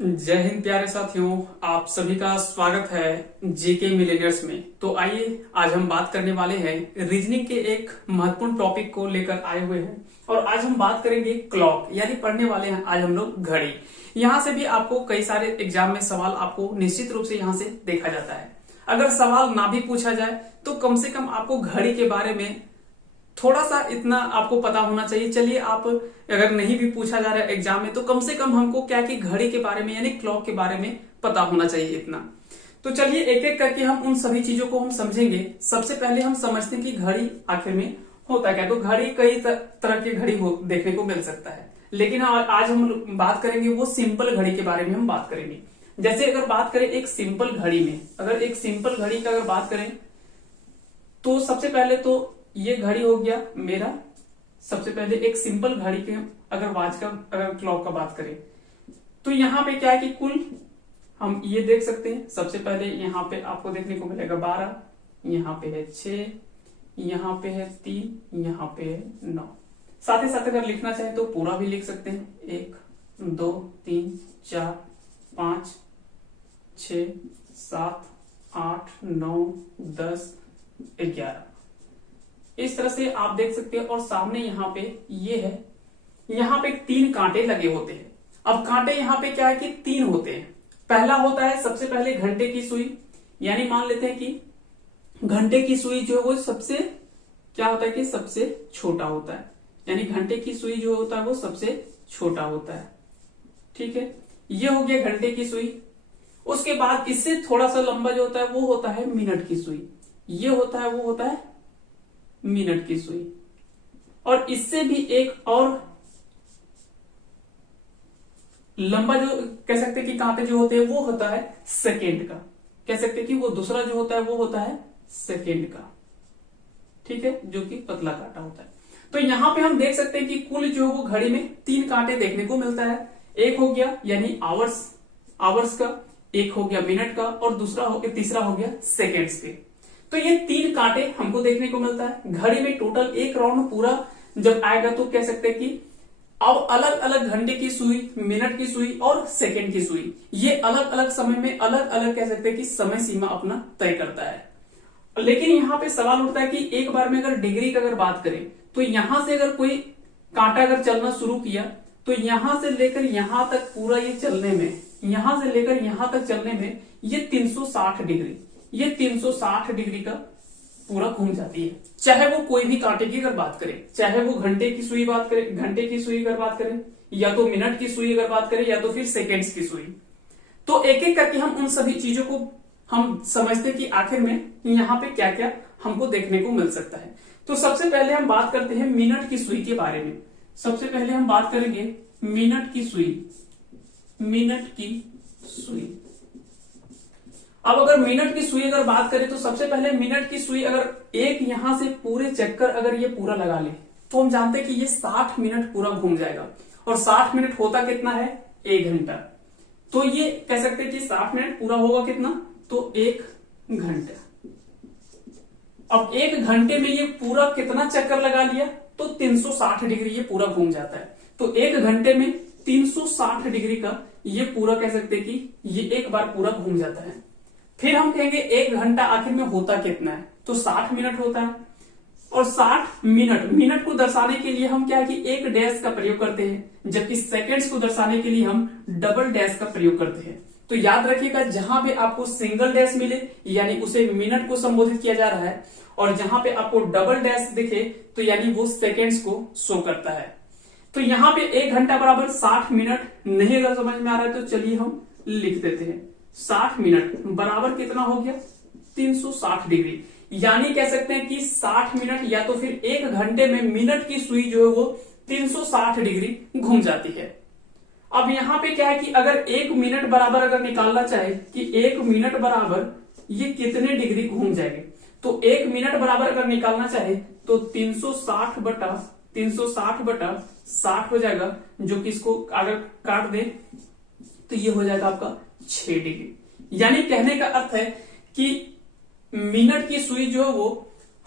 जय हिंद प्यारे साथियों, आप सभी का स्वागत है जेके मिलेनियर्स में। तो आइए आज हम बात करने वाले हैं रीजनिंग के एक महत्वपूर्ण टॉपिक को लेकर आए हुए हैं। और आज हम बात करेंगे क्लॉक, यानी पढ़ने वाले हैं आज हम लोग घड़ी। यहाँ से भी आपको कई सारे एग्जाम में सवाल आपको निश्चित रूप से यहाँ से देखा जाता है। अगर सवाल ना भी पूछा जाए तो कम से कम आपको घड़ी के बारे में थोड़ा सा इतना आपको पता होना चाहिए। चलिए, आप अगर नहीं भी पूछा जा रहा है एग्जाम में तो कम से कम हमको क्या कि घड़ी के बारे में यानी क्लॉक के बारे में पता होना चाहिए इतना। तो चलिए एक एक करके हम उन सभी चीजों को हम समझेंगे। सबसे पहले हम समझते हैं कि घड़ी आखिर में होता क्या। तो घड़ी कई तरह की घड़ी देखने को मिल सकता है, लेकिन आज हम बात करेंगे वो सिंपल घड़ी के बारे में हम बात करेंगे। जैसे अगर बात करें एक सिंपल घड़ी में, अगर एक सिंपल घड़ी का अगर बात करें तो सबसे पहले तो ये घड़ी हो गया मेरा। सबसे पहले एक सिंपल घड़ी के अगर वॉच का अगर क्लॉक का बात करें तो यहाँ पे क्या है कि कुल हम ये देख सकते हैं। सबसे पहले यहाँ पे आपको देखने को मिलेगा 12, यहाँ पे है 6, यहाँ पे है 3, यहाँ पे है 9। साथ ही साथ अगर लिखना चाहे तो पूरा भी लिख सकते हैं। 1 2 3 4 5 6 7 8 9 10 11 इस तरह से आप देख सकते हैं। और सामने यहाँ पे ये है, यहाँ पे 3 कांटे लगे होते हैं। अब कांटे यहाँ पे क्या है कि 3 होते हैं। पहला होता है सबसे पहले घंटे की सुई, यानी मान लेते हैं कि घंटे की सुई जो है वो सबसे क्या होता है कि सबसे छोटा होता है, यानी घंटे की सुई जो होता है वो सबसे छोटा होता है। ठीक है, ये हो गया घंटे की सुई। उसके बाद इससे थोड़ा सा लंबा जो होता है वो होता है मिनट की सुई। ये होता है वो होता है मिनट की सुई। और इससे भी एक और लंबा जो कह सकते हैं कि कांटे जो होते हैं वो होता है सेकेंड का। कह सकते हैं कि वो दूसरा जो होता है वो होता है सेकेंड का। ठीक है, जो कि पतला कांटा होता है। तो यहां पे हम देख सकते हैं कि कुल जो वो घड़ी में 3 कांटे देखने को मिलता है। एक हो गया यानी आवर्स का, एक हो गया मिनट का, और तीसरा हो गया सेकेंड्स के। तो ये 3 कांटे हमको देखने को मिलता है घड़ी में। टोटल एक राउंड पूरा जब आएगा तो कह सकते हैं कि अब अलग अलग घंटे की सुई, मिनट की सुई और सेकंड की सुई, ये अलग अलग समय में अलग अलग कह सकते हैं कि समय सीमा अपना तय करता है। लेकिन यहाँ पे सवाल उठता है कि एक बार में अगर डिग्री का अगर बात करें तो यहां से अगर कोई कांटा अगर चलना शुरू किया तो यहां से लेकर यहां तक पूरा ये चलने में, यहां से लेकर यहां तक चलने में ये 360 डिग्री, ये 360 डिग्री का पूरा घूम जाती है। चाहे वो कोई भी कांटे की अगर बात करें, चाहे वो घंटे की सुई बात करें, घंटे की सुई अगर बात करें, या तो मिनट की सुई अगर बात करें, या तो फिर सेकेंड्स की सुई। तो एक एक करके हम उन सभी चीजों को हम समझते कि आखिर में यहाँ पे क्या क्या हमको देखने को मिल सकता है। तो सबसे पहले हम बात करते हैं मिनट की सुई के बारे में। सबसे पहले हम बात करेंगे मिनट की सुई। मिनट की सुई, अब अगर मिनट की सुई अगर बात करें तो सबसे पहले मिनट की सुई अगर एक यहां से पूरे चक्कर अगर ये पूरा लगा ले तो हम जानते हैं कि ये 60 मिनट पूरा घूम जाएगा। और 60 मिनट होता कितना है? 1 घंटा। तो ये कह सकते हैं कि 60 मिनट पूरा होगा कितना? तो 1 घंटा। अब 1 घंटे में ये पूरा कितना चक्कर लगा लिया? तो 360 डिग्री ये पूरा घूम जाता है। तो 1 घंटे में 360 डिग्री का ये पूरा कह सकते हैं कि ये एक बार पूरा घूम जाता है। फिर हम कहेंगे 1 घंटा आखिर में होता कितना है? तो 60 मिनट होता है। और 60 मिनट को दर्शाने के लिए हम क्या है कि एक डैश का प्रयोग करते हैं, जबकि सेकंड्स को दर्शाने के लिए हम डबल डैश का प्रयोग करते हैं। तो याद रखिएगा, जहां पे आपको सिंगल डैश मिले यानी उसे मिनट को संबोधित किया जा रहा है, और जहां पे आपको डबल डैश दिखे तो यानी वो सेकेंड्स को शो करता है। तो यहाँ पे 1 घंटा बराबर 60 मिनट नहीं अगर समझ में आ रहा है तो चलिए हम लिख देते हैं। 60 मिनट बराबर कितना हो गया? 360 डिग्री। यानी कह सकते हैं कि 60 मिनट या तो फिर 1 घंटे में मिनट की सुई जो है वो 360 डिग्री घूम जाती है। अब यहाँ पे क्या है कि अगर 1 मिनट बराबर अगर निकालना चाहे कि 1 मिनट बराबर ये कितने डिग्री घूम जाएंगे, तो 1 मिनट बराबर अगर निकालना चाहे तो 360 बटा 60 हो जाएगा, जो कि इसको अगर काट दे तो ये हो जाएगा आपका 6 डिग्री। यानी कहने का अर्थ है कि मिनट की सुई जो है वो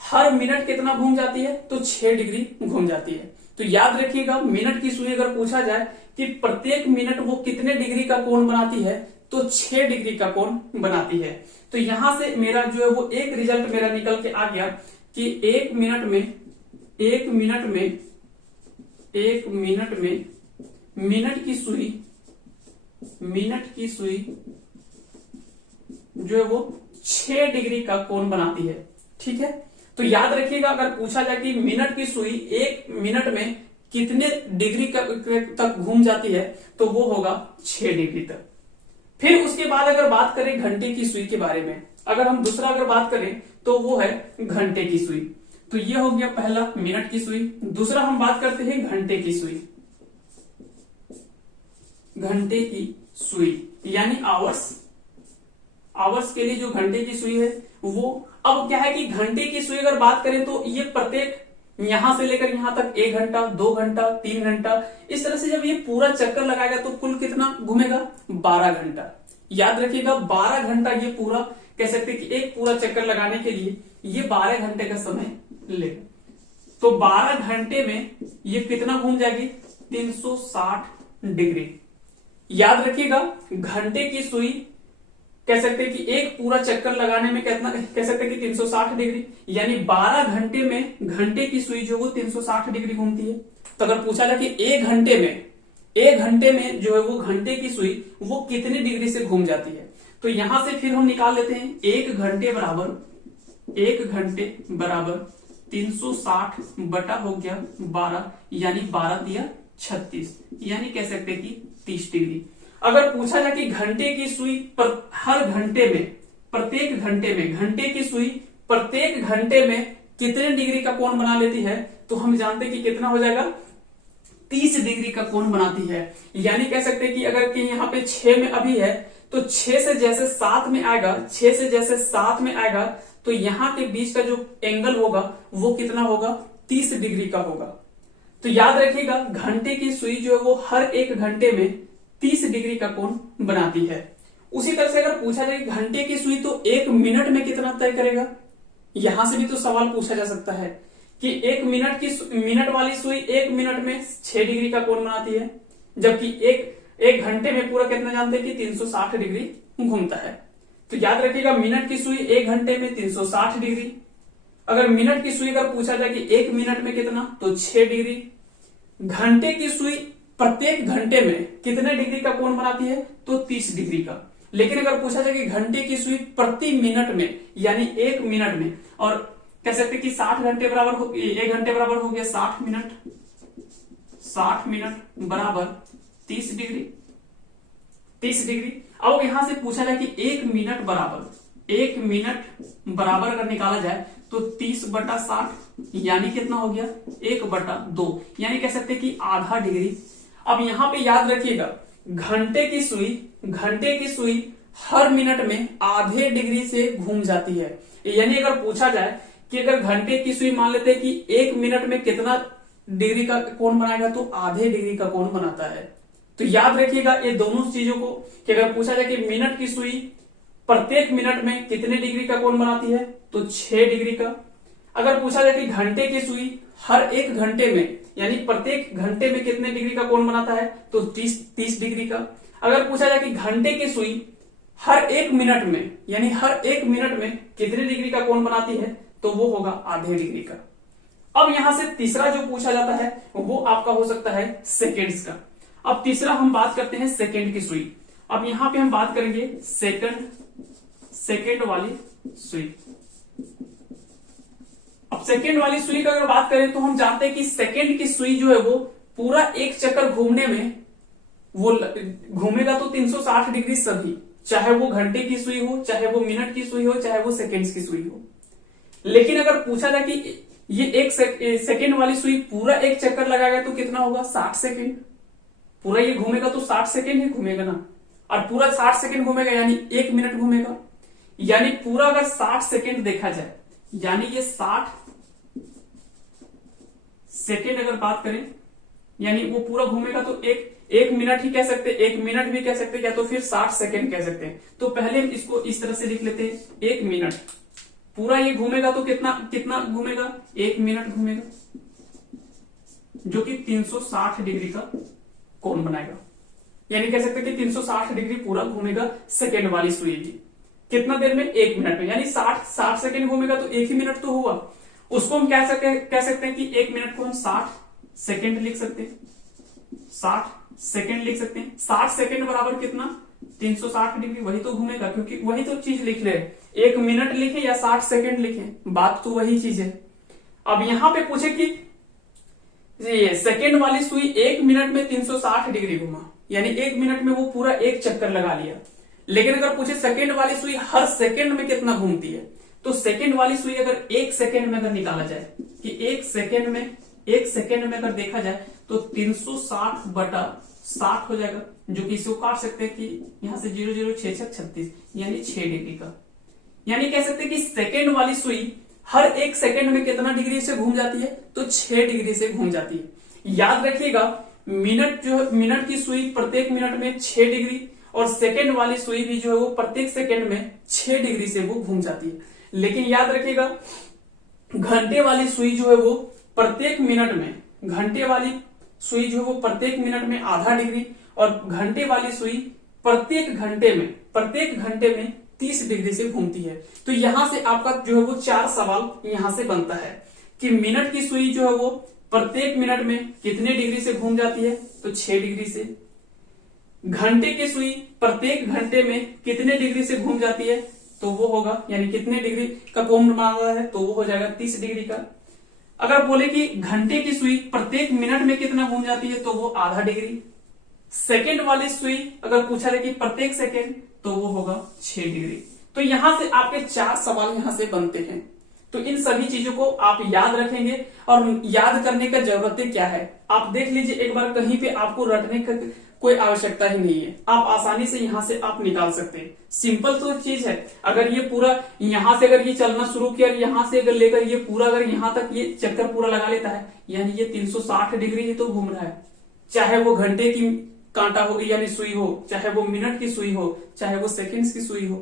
हर मिनट कितना घूम जाती है? तो 6 डिग्री घूम जाती है। तो याद रखिएगा मिनट की सुई अगर पूछा जाए कि प्रत्येक मिनट वो कितने डिग्री का कोण बनाती है, तो 6 डिग्री का कोण बनाती है। तो यहां से मेरा जो है वो एक रिजल्ट मेरा निकल के आ गया कि एक मिनट में मिनट की सुई जो है वो 6 डिग्री का कोण बनाती है। ठीक है, तो याद रखिएगा अगर पूछा जाए कि मिनट की सुई एक मिनट में कितने डिग्री तक घूम जाती है, तो वो होगा 6 डिग्री तक। फिर उसके बाद अगर बात करें घंटे की सुई के बारे में, अगर हम दूसरा अगर बात करें तो वो है घंटे की सुई। तो ये हो गया पहला मिनट की सुई। दूसरा हम बात करते हैं घंटे की सुई। घंटे की सुई यानी आवर्स के लिए जो घंटे की सुई है वो, अब क्या है कि घंटे की सुई अगर बात करें तो ये प्रत्येक यहां से लेकर यहां तक 1 घंटा 2 घंटा 3 घंटा इस तरह से जब ये पूरा चक्कर लगाएगा तो कुल कितना घूमेगा, 12 घंटा। याद रखिएगा 12 घंटा ये पूरा कह सकते हैं कि एक पूरा चक्कर लगाने के लिए ये 12 घंटे का समय लेगा। तो 12 घंटे में ये कितना घूम जाएगी, 360 डिग्री। याद रखिएगा घंटे की सुई कह सकते हैं कि एक पूरा चक्कर लगाने में कितना कह सकते हैं कि 360 डिग्री, यानी 12 घंटे में घंटे की सुई जो वो 360 डिग्री घूमती है। तो अगर पूछा जाए कि एक घंटे में जो है वो घंटे की सुई वो कितने डिग्री से घूम जाती है, तो यहां से फिर हम निकाल लेते हैं 1 घंटे बराबर 360 बटा हो गया 12, यानी 12 दिया 36, यानी कह सकते हैं कि 30 डिग्री। अगर पूछा जाए कि घंटे की सुई पर हर घंटे में प्रत्येक घंटे में घंटे की सुई प्रत्येक घंटे में कितने डिग्री का कोण बना लेती है, तो हम जानते हैं कि कितना हो जाएगा, 30 डिग्री का कोण बनाती है। यानी कह सकते हैं कि अगर कि यहाँ पे 6 में अभी है तो 6 से जैसे 7 में आएगा तो यहाँ के बीच का जो एंगल होगा वो कितना होगा, 30 डिग्री का होगा। तो याद रखिएगा घंटे की सुई जो है वो हर एक घंटे में 30 डिग्री का कोण बनाती है। उसी तरह से अगर पूछा जाए घंटे की सुई तो 1 मिनट में कितना तय करेगा, यहां से भी तो सवाल पूछा जा सकता है कि मिनट वाली सुई 1 मिनट में 6 डिग्री का कोण बनाती है, जबकि एक घंटे में पूरा कितना जानते हैं कि 360 डिग्री घूमता है। तो याद रखिएगा मिनट की सुई 1 घंटे में 360 डिग्री। अगर मिनट की सुई अगर पूछा जाए कि 1 मिनट में कितना, तो 6 डिग्री। घंटे की सुई प्रत्येक घंटे में कितने डिग्री का कोण बनाती है, तो 30 डिग्री का। लेकिन अगर पूछा जाए कि घंटे की सुई प्रति मिनट में यानी 1 मिनट में, और कह सकते कि 1 घंटे बराबर हो गया 60 मिनट बराबर 30 डिग्री। अब यहां से पूछा जाए कि 1 मिनट बराबर अगर निकाला जाए तो 30/60 यानी कितना हो गया, 1/2, यानी कह सकते कि आधा डिग्री। अब यहां पे याद रखिएगा घंटे की सुई हर मिनट में आधे डिग्री से घूम जाती है। यानी अगर पूछा जाए कि अगर घंटे की सुई मान लेते हैं कि 1 मिनट में कितना डिग्री का कोण बनाएगा, तो आधे डिग्री का कोण बनाता है। तो याद रखिएगा ये दोनों चीजों को कि अगर पूछा जाए कि मिनट की सुई प्रत्येक मिनट में कितने डिग्री का कोण बनाती है, तो 6 डिग्री का। अगर पूछा जाए कि घंटे की सुई हर एक घंटे में यानी प्रत्येक घंटे में कितने डिग्री का कोण बनाता है, तो 30 डिग्री का। अगर पूछा जाए कि घंटे की सुई हर एक मिनट में यानी हर एक मिनट में कितने डिग्री का कोण बनाती है, तो वो होगा आधे डिग्री का। अब यहां से तीसरा जो पूछा जाता है वो आपका हो सकता है सेकेंड्स का। अब तीसरा हम बात करते हैं सेकेंड की सुई। अब यहां पे हम बात करेंगे सेकेंड वाली सुई। अब सेकेंड वाली सुई का अगर बात करें तो हम जानते हैं कि सेकेंड की सुई जो है वो पूरा एक चक्कर घूमने में वो घूमेगा तो 360 डिग्री सभी, चाहे वो घंटे की सुई हो, चाहे वो मिनट की सुई हो, चाहे वो सेकेंड्स की सुई हो। लेकिन अगर पूछा जाए कि ये एक सेकेंड वाली सुई पूरा एक चक्कर लगाएगा तो कितना होगा, 60 सेकेंड। पूरा ये घूमेगा तो 60 सेकेंड ही घूमेगा ना, और पूरा 60 सेकेंड घूमेगा यानी 1 मिनट घूमेगा। यानी पूरा अगर 60 सेकेंड देखा जाए, यानी ये 60 सेकेंड अगर बात करें यानी वो पूरा घूमेगा तो एक मिनट ही कह सकते, 1 मिनट भी कह सकते, या तो फिर 60 सेकेंड कह सकते हैं। तो पहले हम इसको इस तरह से लिख लेते हैं, 1 मिनट पूरा ये घूमेगा तो कितना घूमेगा, 1 मिनट घूमेगा। जो कि 360 डिग्री का कोण बनाएगा। यानी कह सकते हैं कि 360 डिग्री पूरा घूमेगा सेकेंड वाली सुई भी। कितना देर में? 1 मिनट में। यानी 60 सेकेंड घूमेगा तो 1 ही मिनट तो हुआ। उसको हम कह सकते हैं कि 1 मिनट को हम 60 सेकेंड लिख सकते हैं। 60 सेकेंड लिख सकते हैं। 60 सेकेंड बराबर कितना? 360 डिग्री। वही तो घूमेगा, क्योंकि वही तो चीज लिख रहे हैं। 1 मिनट लिखे या 60 सेकेंड लिखे, बात तो वही चीज है। अब यहां पे पूछे कि ये सेकेंड वाली सुई 1 मिनट में 360 डिग्री घुमा, यानी 1 मिनट में वो पूरा एक चक्कर लगा लिया। लेकिन अगर पूछे सेकेंड वाली सुई हर सेकेंड में कितना घूमती है, तो सेकेंड वाली सुई अगर 1 सेकेंड में अगर निकाला जाए कि 1 सेकेंड में अगर देखा जाए तो 360/60 हो जाएगा, जो कि इसको काट सकते हैं कि यहां से 0 0 6 6 36, यानी 6 डिग्री का। यानी कह सकते हैं कि सेकेंड वाली सुई हर 1 सेकेंड में कितना डिग्री से घूम जाती है? तो 6 डिग्री से घूम जाती है। याद रखिएगा, मिनट की सुई प्रत्येक मिनट में 6 डिग्री, और सेकेंड वाली सुई भी जो है वो प्रत्येक सेकेंड में 6 डिग्री से वो घूम जाती है। लेकिन याद रखिएगा, घंटे वाली सुई जो है वो प्रत्येक मिनट में, घंटे वाली सुई जो है वो प्रत्येक मिनट में आधा डिग्री, और घंटे वाली सुई प्रत्येक घंटे में 30 डिग्री से घूमती है। तो यहां से आपका जो है वो 4 सवाल यहां से बनता है कि मिनट की सुई जो है वो प्रत्येक मिनट में कितने डिग्री से घूम जाती है? तो 6 डिग्री से। घंटे की सुई प्रत्येक घंटे में कितने डिग्री से घूम जाती है? तो वो होगा, यानी कितने डिग्री का कोण बना हुआ है, तो वो हो जाएगा 30 डिग्री का। अगर बोले कि घंटे की सुई प्रत्येक मिनट में कितना घूम जाती है, तो वो आधा डिग्री। सेकेंड वाली सुई अगर पूछा जाए कि प्रत्येक सेकेंड, तो वो होगा 6 डिग्री। तो यहां से आपके 4 सवाल यहां से बनते हैं। तो इन सभी चीजों को आप याद रखेंगे, और याद करने का जरूरत क्या है, आप देख लीजिए एक बार, कहीं पे आपको रटने का कोई आवश्यकता ही नहीं है। आप आसानी से यहां से आप निकाल सकते हैं। सिंपल तो चीज है। अगर ये पूरा यहां से अगर ये चलना शुरू किया, यहां से अगर लेकर ये पूरा अगर यहां तक ये चक्कर पूरा लगा लेता है, यानी ये 360 डिग्री ही तो घूम रहा है। चाहे वो घंटे की कांटा हो यानी सुई हो, चाहे वो मिनट की सुई हो, चाहे वो सेकंड्स की सुई हो,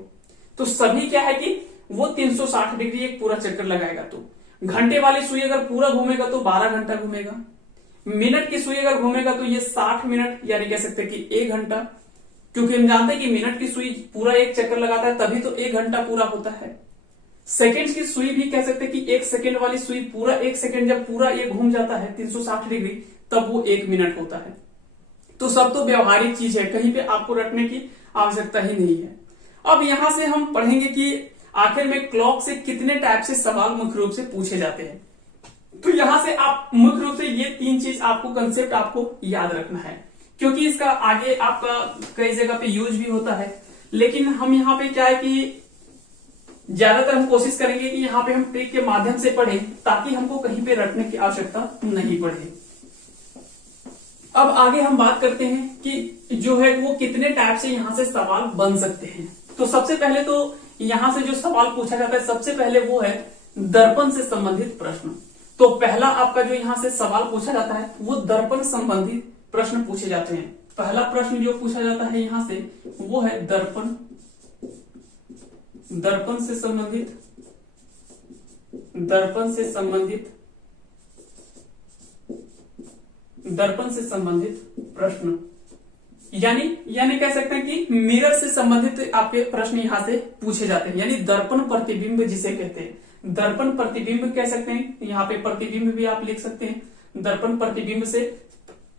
तो सभी क्या है कि वो 360 डिग्री एक पूरा चक्कर लगाएगा। तो घंटे वाली सुई अगर पूरा घूमेगा तो 12 घंटा घूमेगा। मिनट की सुई अगर घूमेगा तो ये 60 मिनट, यानी कह सकते हैं कि 1 घंटा, क्योंकि हम जानते हैं कि मिनट की सुई पूरा एक चक्कर लगाता है तभी तो 1 घंटा पूरा होता है। सेकेंड की सुई भी कह सकते हैं कि 1 सेकेंड वाली सुई पूरा 1 सेकेंड जब पूरा ये घूम जाता है 360 डिग्री, तब वो 1 मिनट होता है। तो सब तो व्यवहारिक चीज है, कहीं पे आपको रटने की आवश्यकता ही नहीं है। अब यहां से हम पढ़ेंगे कि आखिर में क्लॉक से कितने टाइप से सवाल मुख्य रूप से पूछे जाते हैं। तो यहां से आप मुख्य रूप से ये 3 चीज आपको कंसेप्ट आपको याद रखना है, क्योंकि इसका आगे आपका कई जगह पे यूज भी होता है। लेकिन हम यहाँ पे क्या है कि ज्यादातर हम कोशिश करेंगे कि यहाँ पे हम ट्रिक के माध्यम से पढ़ें, ताकि हमको कहीं पे रटने की आवश्यकता नहीं पड़े। अब आगे हम बात करते हैं कि जो है वो कितने टाइप से यहां से सवाल बन सकते हैं। तो सबसे पहले तो यहां से जो सवाल पूछा जाता है, सबसे पहले वो है दर्पण से संबंधित प्रश्न। तो पहला आपका जो यहां से सवाल पूछा जाता है वो दर्पण संबंधित प्रश्न पूछे जाते हैं। पहला प्रश्न जो पूछा जाता है यहां से वो है दर्पण से संबंधित प्रश्न, यानी कह सकते हैं कि मिरर से संबंधित आपके प्रश्न यहां से पूछे जाते हैं। यानी दर्पण प्रतिबिंब जिसे कहते हैं, दर्पण प्रतिबिंब कह सकते हैं। यहाँ पे प्रतिबिंब भी आप लिख सकते हैं। दर्पण प्रतिबिंब से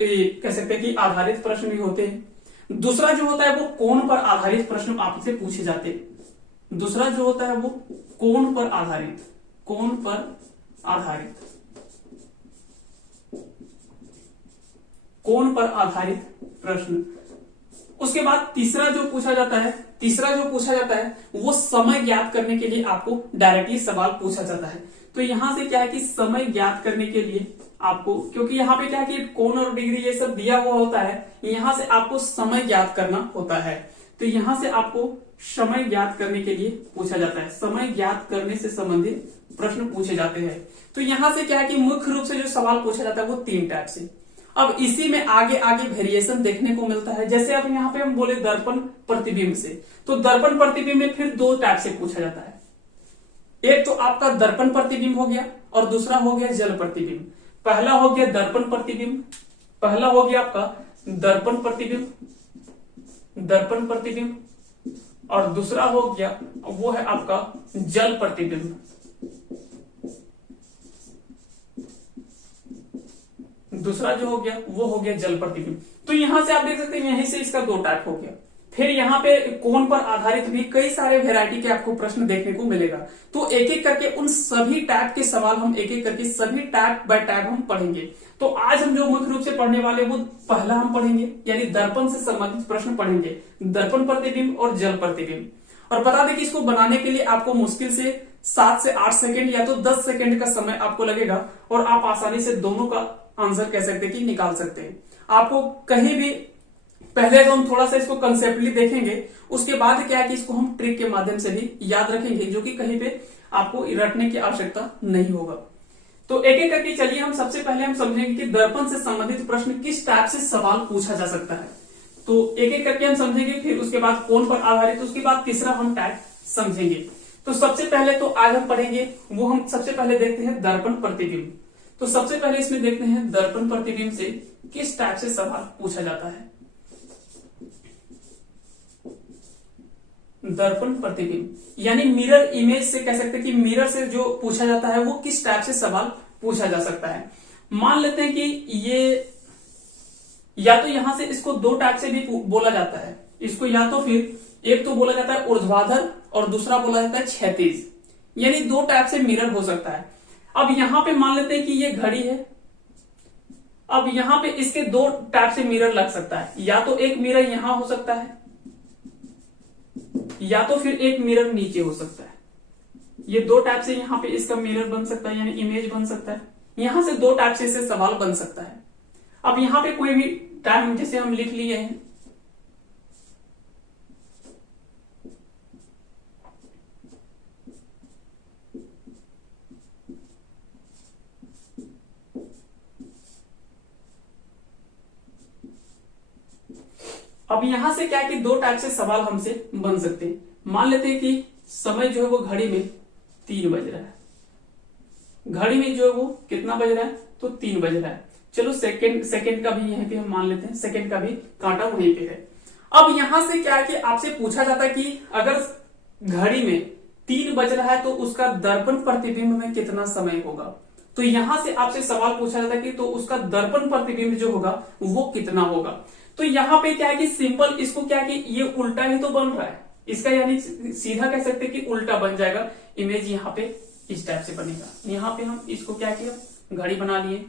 कह सकते हैं कि आधारित प्रश्न भी होते हैं। दूसरा जो होता है वो कोण पर आधारित प्रश्न आपसे पूछे जाते हैं। दूसरा जो होता है वो कोण पर आधारित प्रश्न। उसके बाद तीसरा जो पूछा जाता है वो समय ज्ञात करने के लिए आपको डायरेक्टली सवाल पूछा जाता है। तो यहां से क्या है कि समय ज्ञात करने के लिए आपको, क्योंकि यहाँ पे क्या है कि कोण और डिग्री ये सब दिया हुआ होता है, यहां से आपको समय ज्ञात करना होता है। तो यहां से आपको समय ज्ञात करने के लिए पूछा जाता है। समय ज्ञात करने से संबंधित प्रश्न पूछे जाते हैं। तो यहां से क्या है कि मुख्य रूप से जो सवाल पूछा जाता है वो 3 टाइप से। अब इसी में आगे वेरिएशन देखने को मिलता है। जैसे अब यहाँ पे हम बोले दर्पण प्रतिबिंब से, तो दर्पण प्रतिबिंब में फिर 2 टाइप से पूछा जाता है। एक तो आपका दर्पण प्रतिबिंब हो गया और दूसरा हो गया जल प्रतिबिंब। पहला हो गया दर्पण प्रतिबिंब, पहला हो गया आपका दर्पण प्रतिबिंब, दर्पण प्रतिबिंब, और दूसरा हो गया वो है आपका जल प्रतिबिंब। दूसरा जो हो गया वो हो गया जल प्रतिबिंब। तो यहां से आप देख सकते हैं यहीं से इसका दो टाइप हो गया। फिर यहाँ पे कोण पर आधारित भी कई सारे वेराइटी के आपको प्रश्न देखने को मिलेगा। तो एक एक करके उन सभी टाइप के सवाल हम एक एक करके सभी टाइप बाय टाइप हम पढ़ेंगे। तो आज हम जो मुख्य रूप से पढ़ने वाले वो पहला हम पढ़ेंगे यानी दर्पण से संबंधित प्रश्न पढ़ेंगे, दर्पण प्रतिबिंब और जल प्रतिबिंब। और बता दें कि इसको बनाने के लिए आपको मुश्किल से 7 से 8 सेकेंड या तो 10 सेकेंड का समय आपको लगेगा और आप आसानी से दोनों का आंसर कह सकते हैं कि निकाल सकते हैं। आपको कहीं भी पहले तो हम थोड़ा सा इसको कंसेप्टली देखेंगे, उसके बाद क्या है कि इसको हम ट्रिक के माध्यम से भी याद रखेंगे, जो कि कहीं पे आपको रटने की आवश्यकता नहीं होगा। तो एक एक करके चलिए हम सबसे पहले हम समझेंगे कि दर्पण से संबंधित प्रश्न किस टाइप से सवाल पूछा जा सकता है। तो एक एक करके हम समझेंगे, फिर उसके बाद कोण पर आधारित, उसके बाद तीसरा हम टाइप समझेंगे। तो सबसे पहले तो आज हम पढ़ेंगे वो हम सबसे पहले देखते हैं दर्पण प्रतिबिंब। तो सबसे पहले इसमें देखते हैं दर्पण प्रतिबिंब से किस टाइप से सवाल पूछा जाता है। दर्पण प्रतिबिंब यानी मिरर इमेज से कह सकते हैं कि मिरर से जो पूछा जाता है वो किस टाइप से सवाल पूछा जा सकता है। मान लेते हैं कि ये या तो यहां से इसको दो टाइप से भी बोला जाता है। इसको या तो फिर एक तो बोला जाता है ऊर्ध्वाधर और दूसरा बोला जाता है क्षैतिज, यानी दो टाइप से मिरर हो सकता है। अब यहां पे मान लेते हैं कि ये घड़ी है, अब यहां पे इसके दो टाइप से मिरर लग सकता है। या तो एक मिरर यहां हो सकता है या तो फिर एक मिरर नीचे हो सकता है। ये दो टाइप से यहाँ पे इसका मिरर बन सकता है यानी इमेज बन सकता है। यहां से दो टाइप से इसे सवाल बन सकता है। अब यहां पे कोई भी टाइम जैसे हम लिख लिए हैं, अब यहां से क्या है कि दो टाइप से सवाल हमसे बन सकते हैं। मान लेते हैं कि समय जो है वो घड़ी में 3 बज रहा है, घड़ी में जो है वो कितना बज रहा है तो 3 बज रहा है। चलो सेकंड का भी यहीं पे हम मान लेते हैं, सेकंड का भी कांटा वहीं पे है। अब यहां से क्या है कि आपसे पूछा जाता है कि अगर घड़ी में 3 बज रहा है तो उसका दर्पण प्रतिबिंब में कितना समय होगा। तो यहां से आपसे सवाल पूछा जाता है कि तो उसका दर्पण प्रतिबिंब जो होगा वो कितना होगा। तो यहाँ पे क्या है कि सिंपल इसको क्या है कि ये उल्टा ही तो बन रहा है इसका, यानी सीधा कह सकते हैं कि उल्टा बन जाएगा। इमेज यहाँ पे इस टाइप से बनेगा। यहाँ पे हम इसको क्या किया घड़ी बना लिए,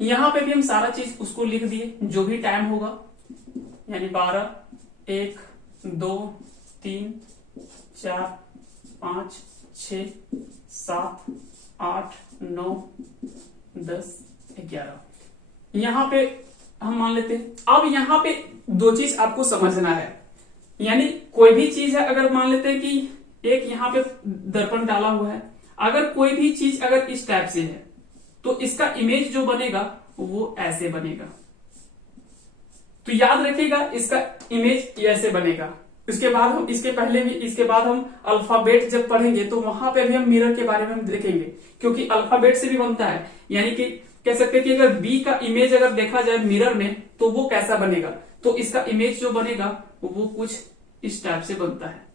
यहाँ पे भी हम सारा चीज उसको लिख दिए जो भी टाइम होगा, यानी 12, 1, 2, 3, 4, 5, 6, 7, 8, 9, 10, 11 यहाँ पे हम मान लेते हैं। अब यहाँ पे दो चीज आपको समझना है, यानी कोई भी चीज है अगर मान लेते हैं कि एक यहाँ पे दर्पण डाला हुआ है, अगर कोई भी चीज अगर इस टाइप से है तो इसका इमेज जो बनेगा वो ऐसे बनेगा। तो याद रखिएगा इसका इमेज ऐसे बनेगा। इसके बाद हम इसके पहले भी इसके बाद हम अल्फाबेट जब पढ़ेंगे तो वहां पे भी हम मिरर के बारे में हम देखेंगे, क्योंकि अल्फाबेट से भी बनता है। यानी कि कह सकते हैं कि अगर बी का इमेज अगर देखा जाए मिरर में तो वो कैसा बनेगा, तो इसका इमेज जो बनेगा वो कुछ इस टाइप से बनता है।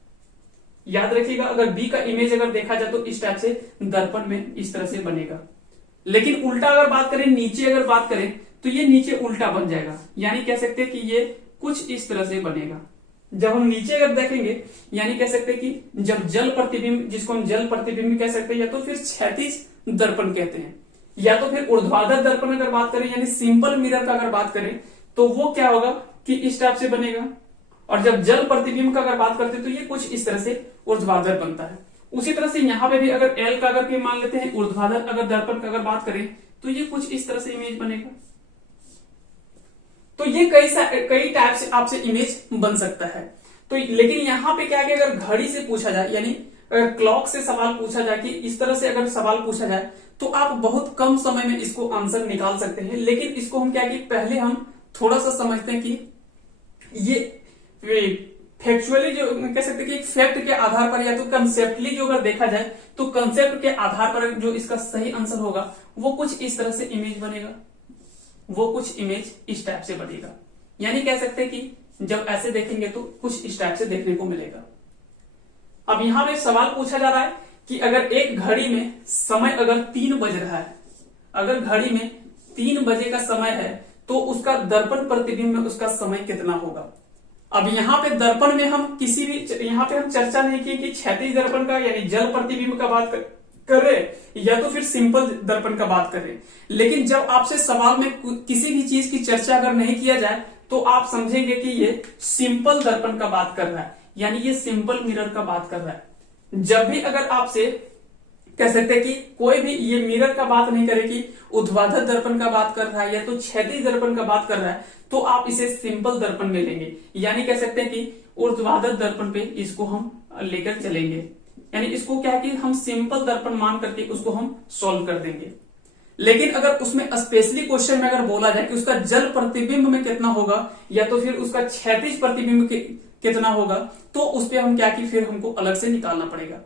याद रखिएगा अगर बी का इमेज अगर देखा जाए तो इस टाइप से दर्पण में इस तरह से बनेगा। लेकिन उल्टा अगर बात करें, नीचे अगर बात करें तो ये नीचे उल्टा बन जाएगा, यानी कह सकते हैं कि ये कुछ इस तरह से बनेगा। जब हम नीचे अगर देखेंगे यानी कह सकते हैं कि जब जल प्रतिबिंब, जिसको हम जल प्रतिबिंब कह सकते हैं, या तो फिर क्षैतिज दर्पण कहते हैं, या तो फिर ऊर्ध्वाधर दर्पण अगर बात करें यानी सिंपल मिरर का अगर बात करें तो वो क्या होगा कि इस टाइप से बनेगा। और जब जल प्रतिबिंब का अगर बात करते हैं तो ये कुछ इस तरह से ऊर्ध्वाधर बनता है। उसी तरह से यहाँ पे भी अगर एल का अगर मान लेते हैं ऊर्ध्वाधर अगर दर्पण का अगर बात करें तो ये कुछ इस तरह से इमेज बनेगा। तो ये कई टाइप से आपसे इमेज बन सकता है। तो लेकिन यहाँ पे क्या है कि अगर घड़ी से पूछा जाए यानी अगर क्लॉक से सवाल पूछा जाए कि इस तरह से अगर सवाल पूछा जाए तो आप बहुत कम समय में इसको आंसर निकाल सकते हैं। लेकिन इसको हम क्या कि पहले हम थोड़ा सा समझते हैं कि ये फैक्चुअली जो कह सकते हैं कि एक फैक्ट के आधार पर या तो कंसेप्टली जो अगर देखा जाए तो कंसेप्ट के आधार पर जो इसका सही आंसर होगा वो कुछ इस तरह से इमेज बनेगा, वो कुछ इमेज इस टाइप से बनेगा। यानी कह सकते हैं कि जब ऐसे देखेंगे तो कुछ इस टाइप से देखने को मिलेगा। अब यहां पे सवाल पूछा जा रहा है कि अगर एक घड़ी में समय अगर 3 बज रहा है, अगर घड़ी में 3 बजे का समय है तो उसका दर्पण प्रतिबिंब में उसका समय कितना होगा। अब यहाँ पे दर्पण में हम किसी भी यहाँ पे हम चर्चा नहीं की कि क्षैतिज दर्पण का यानी जल प्रतिबिंब का बात कर रहे या तो फिर सिंपल दर्पण का बात कर रहे। लेकिन जब आपसे सवाल में किसी भी चीज की चर्चा अगर नहीं किया जाए तो आप समझेंगे कि ये सिंपल दर्पण का बात कर रहा है, यानी ये सिंपल मिरर का बात कर रहा है। जब भी अगर आपसे कह सकते हैं कि कोई भी ये मिरर का बात नहीं करे कि ऊर्ध्वाधर दर्पण का बात कर रहा है या तो क्षैतिज दर्पण का बात कर रहा है तो आप इसे सिंपल दर्पण में लेंगे। यानी कह सकते हैं कि ऊर्ध्वाधर दर्पण पे इसको हम लेकर चलेंगे, यानी इसको क्या है कि हम सिंपल दर्पण मान करके उसको हम सॉल्व कर देंगे। लेकिन अगर उसमें स्पेशली क्वेश्चन में अगर बोला जाए कि उसका जल प्रतिबिंब में कितना होगा या तो फिर उसका क्षैतिज प्रतिबिंब कितना होगा तो उस पर हम क्या कि फिर हमको अलग से निकालना पड़ेगा।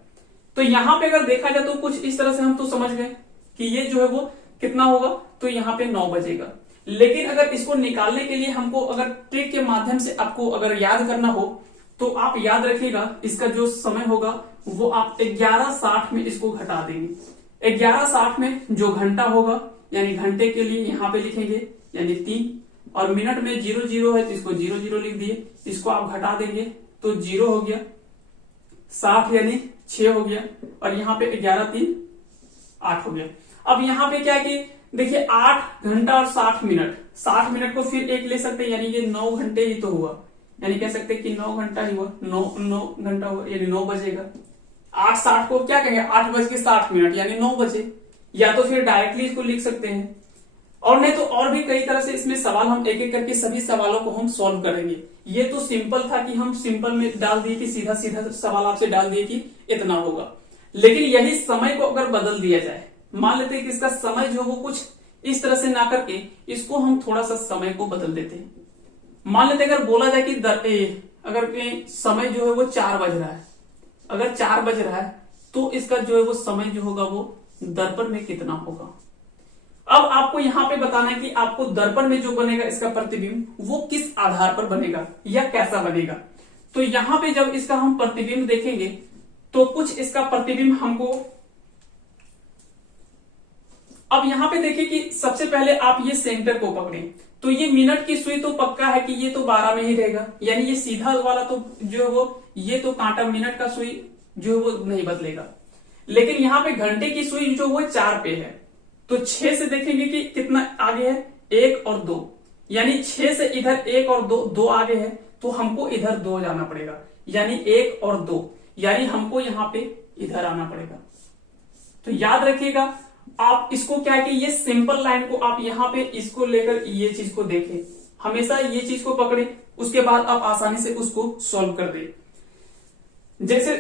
तो यहां पे अगर देखा जाए तो कुछ इस तरह से हम तो समझ गए कि ये जो है वो कितना होगा, तो यहाँ पे 9 बजेगा। लेकिन अगर इसको निकालने के लिए हमको अगर ट्रिक के माध्यम से आपको अगर याद करना हो तो आप याद रखिएगा इसका जो समय होगा वो आप 11:60 में इसको घटा देंगे। 11:60 में जो घंटा होगा यानी घंटे के लिए यहाँ पे लिखेंगे यानी 3, और मिनट में 00 है तो इसको 00 लिख दिए, इसको आप घटा देंगे तो 0 हो गया, 60 यानी 6 हो गया, और यहाँ पे 11 3 8 हो गया। अब यहाँ पे क्या है कि देखिए 8 घंटा और 60 मिनट, 60 मिनट को फिर एक ले सकते हैं यानी ये 9 घंटे ही तो हुआ, यानी कह सकते हैं कि 9 घंटा ही हुआ, 9 घंटा हुआ यानी 9 बजेगा। 8:60 को क्या कहेंगे 8:60 यानी 9 बजे, या तो फिर डायरेक्टली इसको लिख सकते हैं, और नहीं तो और भी कई तरह से इसमें सवाल हम एक एक करके सभी सवालों को हम सॉल्व करेंगे। ये तो सिंपल था कि हम सिंपल में डाल दिए कि सीधा सीधा सवाल आपसे डाल दिए कि इतना होगा। लेकिन यही समय को अगर बदल दिया जाए, मान लेते हैं कि इसका समय जो वो कुछ इस तरह से ना करके इसको हम थोड़ा सा समय को बदल देते हैं। मान लेते हैं अगर बोला जाए कि अगर समय जो है वो 4 बज रहा है, अगर 4 बज रहा है तो इसका जो है वो समय जो होगा वो दर्पण में कितना होगा। अब आपको यहां पे बताना है कि आपको दर्पण में जो बनेगा इसका प्रतिबिंब वो किस आधार पर बनेगा या कैसा बनेगा। तो यहां पे जब इसका हम प्रतिबिंब देखेंगे तो कुछ इसका प्रतिबिंब हमको, अब यहां पे देखिए कि सबसे पहले आप ये सेंटर को पकड़े तो ये मिनट की सुई तो पक्का है कि ये तो 12 में ही रहेगा, यानी ये सीधा वाला तो जो है वो ये तो कांटा मिनट का सुई जो है वो नहीं बदलेगा। लेकिन यहाँ पे घंटे की सुई जो वो 4 पे है तो 6 से देखेंगे कि कितना आगे है 1 और 2, यानी 6 से इधर 1 और 2 आगे है तो हमको इधर 2 जाना पड़ेगा, यानी 1 और 2, यानी हमको यहाँ पे इधर आना पड़ेगा। तो याद रखिएगा आप इसको क्या है कि ये सिंपल लाइन को आप यहाँ पे इसको लेकर ये चीज को देखें, हमेशा ये चीज को पकड़े, उसके बाद आप आसानी से उसको सॉल्व कर दे। जैसे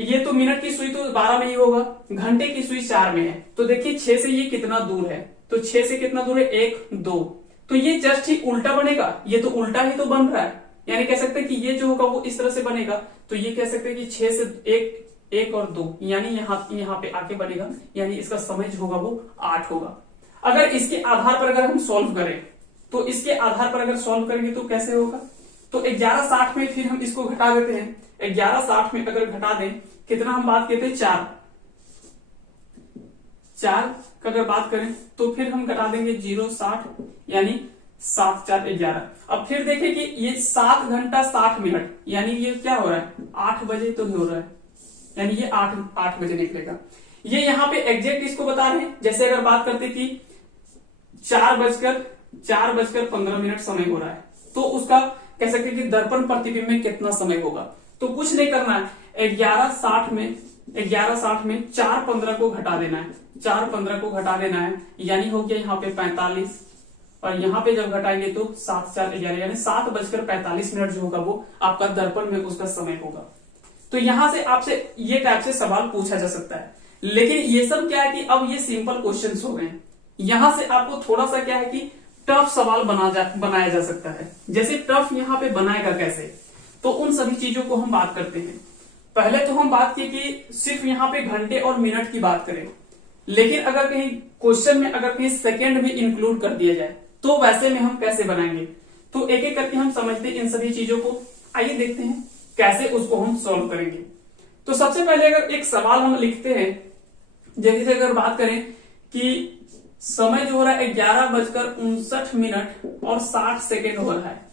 ये तो मिनट की सुई तो 12 में ही होगा, घंटे की सुई 4 में है, तो देखिए 6 से ये कितना दूर है, तो 6 से कितना दूर है 1 2, तो ये जस्ट ही उल्टा बनेगा, ये तो उल्टा ही तो बन रहा है, यानी कह सकते हैं कि ये जो होगा वो इस तरह से बनेगा। तो ये कह सकते हैं कि 6 से 1 और 2 यानी यहाँ पे आके बनेगा, यानी इसका समय जो होगा वो 8 होगा। अगर इसके आधार पर अगर हम सॉल्व करें तो इसके आधार पर अगर सॉल्व करेंगे तो कैसे होगा, तो 11:60 में फिर हम इसको घटा देते हैं। 11:60 में अगर घटा दें कितना हम बात कहते हैं 4 का अगर बात करें तो फिर हम घटा देंगे 0:60 यानी 7 4 11। अब फिर देखें कि ये 7 घंटा 60 मिनट यानी ये क्या हो रहा है 8 बजे तो हो रहा है, यानी ये 8 बजे निकलेगा। ये यहाँ पे एग्जैक्ट इसको बता रहे हैं। जैसे अगर बात करते कि 4:15 समय हो रहा है तो उसका कह सकते हैं कि दर्पण प्रतिबिंब में कितना समय होगा। तो कुछ नहीं करना है, 11:60 में 4:15 को घटा देना है, 4:15 को घटा देना है, यानी हो गया यहाँ पे 45, और यहाँ पे जब घटाएंगे तो 7 4 11 यानी 7:45 जो होगा वो आपका दर्पण में उसका समय होगा। तो यहां से आपसे ये टाइप से सवाल पूछा जा सकता है। लेकिन ये सब क्या है कि अब ये सिंपल क्वेश्चंस हो गए, यहां से आपको थोड़ा सा क्या है कि टफ सवाल बनाया जा सकता है। जैसे टफ यहाँ पे बनाएगा कैसे, तो उन सभी चीजों को हम बात करते हैं। पहले तो हम बात की कि सिर्फ यहाँ पे घंटे और मिनट की बात करें, लेकिन अगर कहीं क्वेश्चन में अगर कहीं सेकेंड भी इंक्लूड कर दिया जाए तो वैसे में हम कैसे बनाएंगे, तो एक एक करके हम समझते हैं इन सभी चीजों को। आइए देखते हैं कैसे उसको हम सॉल्व करेंगे। तो सबसे पहले अगर एक सवाल हम लिखते हैं, जैसे अगर बात करें कि समय जो हो रहा है 11:59 और 60 सेकेंड हो रहा है,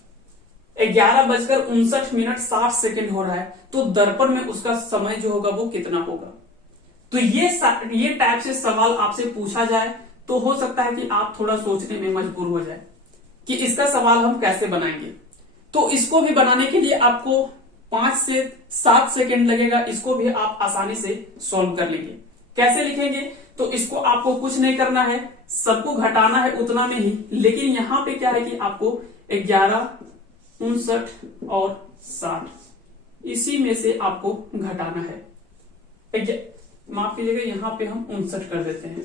11:59 हो रहा है, तो दर्पण में उसका समय जो होगा वो कितना होगा। तो ये टाइप से सवाल आपसे पूछा जाए तो हो सकता है कि आप थोड़ा सोचने में मजबूर हो जाए कि इसका सवाल हम कैसे बनाएंगे। तो इसको भी बनाने के लिए आपको 5 से 7 सेकेंड लगेगा, इसको भी आप आसानी से सॉल्व कर लेंगे। कैसे लिखेंगे, तो इसको आपको कुछ नहीं करना है, सबको घटाना है उतना में ही, लेकिन यहां पे क्या है कि आपको 11, 59 और 60 इसी में से आपको घटाना है। माफ कीजिएगा, यहां पे हम 59 कर देते हैं,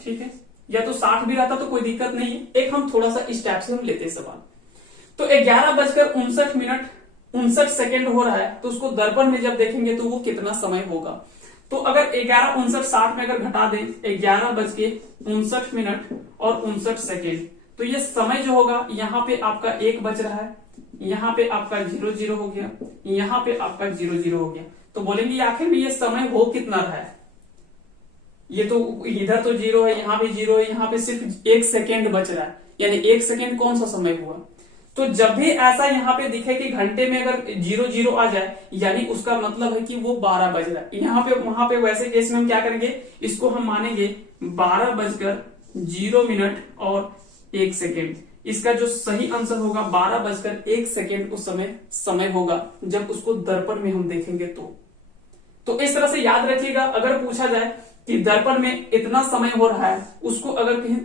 ठीक है, या तो 60 भी रहता तो कोई दिक्कत नहीं है। एक हम थोड़ा सा इस टाइप से हम लेते हैं सवाल। तो 11:59 सेकेंड हो रहा है, तो उसको दर्पण में जब देखेंगे तो वो कितना समय होगा। तो अगर 11:59 में अगर घटा दें 11:59 और 59 सेकेंड, तो ये समय जो होगा यहाँ पे आपका 1 बज रहा है, यहाँ पे आपका 00 हो गया, यहाँ पे आपका 00 हो गया। तो बोलेंगे आखिर में ये समय हो कितना रहा है, ये तो इधर तो 0 है, यहाँ भी 0 है, यहाँ पे सिर्फ 1 सेकेंड बच रहा है, यानी 1 सेकेंड कौन सा समय हुआ। तो जब भी ऐसा यहाँ पे दिखे कि घंटे में अगर 00 आ जाए, यानी उसका मतलब है कि वो 12 बज रहा है। यहाँ पे वहां पे वैसे केस में हम क्या करेंगे, इसको हम मानेंगे 12:0 और 1 सेकेंड। इसका जो सही आंसर होगा 12:1 सेकेंड उस समय होगा जब उसको दर्पण में हम देखेंगे। तो इस तरह से याद रखिएगा, अगर पूछा जाए कि दर्पण में इतना समय हो रहा है, उसको अगर कहीं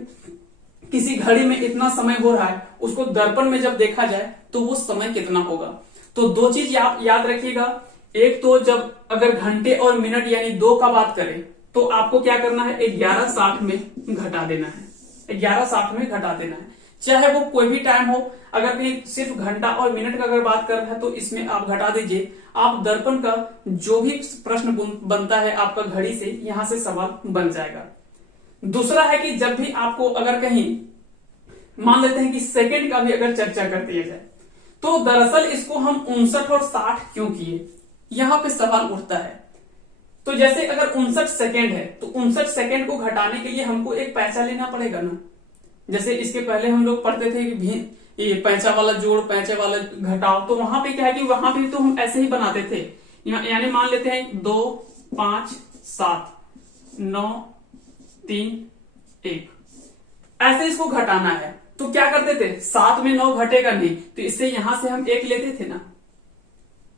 किसी घड़ी में इतना समय हो रहा है, उसको दर्पण में जब देखा जाए तो वो समय कितना होगा। तो दो चीज आप याद रखिएगा, एक तो जब अगर घंटे और मिनट यानी 2 का बात करें तो आपको क्या करना है, 11:60 में घटा देना है, 11:60 में घटा देना है, चाहे वो कोई भी टाइम हो। अगर कहीं सिर्फ घंटा और मिनट का अगर बात कर रहा है तो इसमें आप घटा दीजिए। आप दर्पण का जो भी प्रश्न बनता है आपका घड़ी से, यहां से सवाल बन जाएगा। दूसरा है कि जब भी आपको अगर कहीं मान लेते हैं कि सेकंड का भी अगर चर्चा कर दिया जाए, तो दरअसल इसको हम 59 और 60 क्यों किए, यहां पे सवाल उठता है। तो जैसे अगर 59 सेकेंड है तो 59 सेकेंड को घटाने के लिए हमको एक पैसा लेना पड़ेगा ना। जैसे इसके पहले हम लोग पढ़ते थे कि ये पैंचा वाला जोड़, पैंचे वाला घटाओ, तो वहां पे क्या है कि वहां पे तो हम ऐसे ही बनाते थे, यानी मान लेते हैं 2, 5, 7, 9, 3, 1, ऐसे इसको घटाना है। तो क्या करते थे, 7 में 9 घटेगा नहीं, तो इससे यहां से हम 1 लेते थे ना,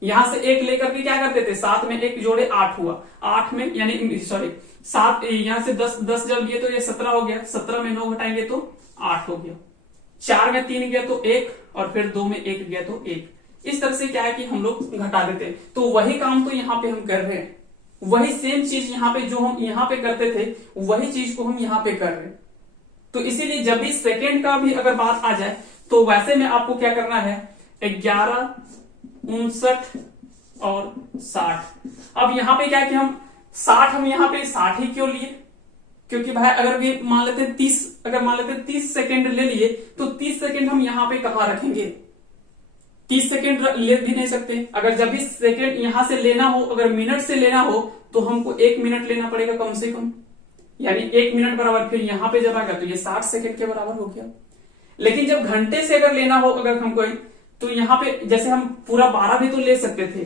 यहां से 1 लेकर के क्या करते थे, 7 में 1 जोड़े 8 हुआ, 8 में यानी सॉरी 7, यहां से 10 जब लिए तो ये 17 हो गया, 17 में 9 घटाएंगे तो 8 हो गया, 4 में 3 गया तो 1, और फिर 2 में 1 गया तो 1। इस तरह से क्या है कि हम लोग घटा देते। तो वही काम तो यहाँ पे हम कर रहे हैं, वही सेम चीज यहाँ पे जो हम यहाँ पे करते थे वही चीज को हम यहाँ पे कर रहे हैं। तो इसीलिए जब भी सेकेंड का भी अगर बात आ जाए तो वैसे में आपको क्या करना है, 11, 59 और 60। अब यहाँ पे क्या है कि हम 60, हम यहाँ पे 60 ही क्यों लिए, क्योंकि भाई अगर भी मान लेते हैं 30 सेकेंड ले लिए तो 30 सेकेंड हम यहाँ पे कहां रखेंगे, 30 सेकेंड ले भी नहीं सकते। अगर जब भी सेकेंड यहां से लेना हो, अगर मिनट से लेना हो तो हमको 1 मिनट लेना पड़ेगा कम से कम, यानी 1 मिनट बराबर फिर यहां पे जब आएगा तो ये 60 सेकेंड के बराबर हो गया। लेकिन जब घंटे से अगर लेना हो अगर हमको, तो यहाँ पे जैसे हम पूरा 12 भी तो ले सकते थे,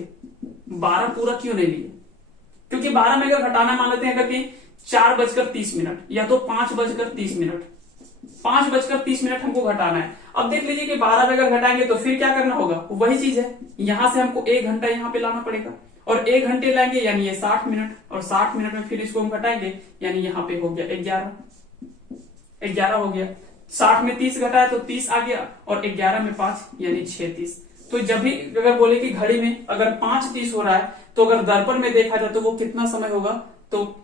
12 पूरा क्यों नहीं लिए, क्योंकि 12 में अगर घटाना मान लेते हैं अगर कि 4:30 या तो 5:30, 5:30 हमको घटाना है। अब देख लीजिए कि 12 में अगर घटाएंगे तो फिर क्या करना होगा, वही चीज है, यहां से हमको 1 घंटा यहाँ पे लाना पड़ेगा, और 1 घंटे लाएंगे यानी ये 60 मिनट, और 60 मिनट में फिर इसको हम घटाएंगे, यानी यहाँ पे हो गया 11 हो गया। 60 में 30 घटाया तो 30 आ गया, और 11 में 5 यानी 36। तो जब भी अगर बोले कि घड़ी में अगर 5:30 हो रहा है तो अगर दर्पण में देखा जाए तो वो कितना समय होगा, तो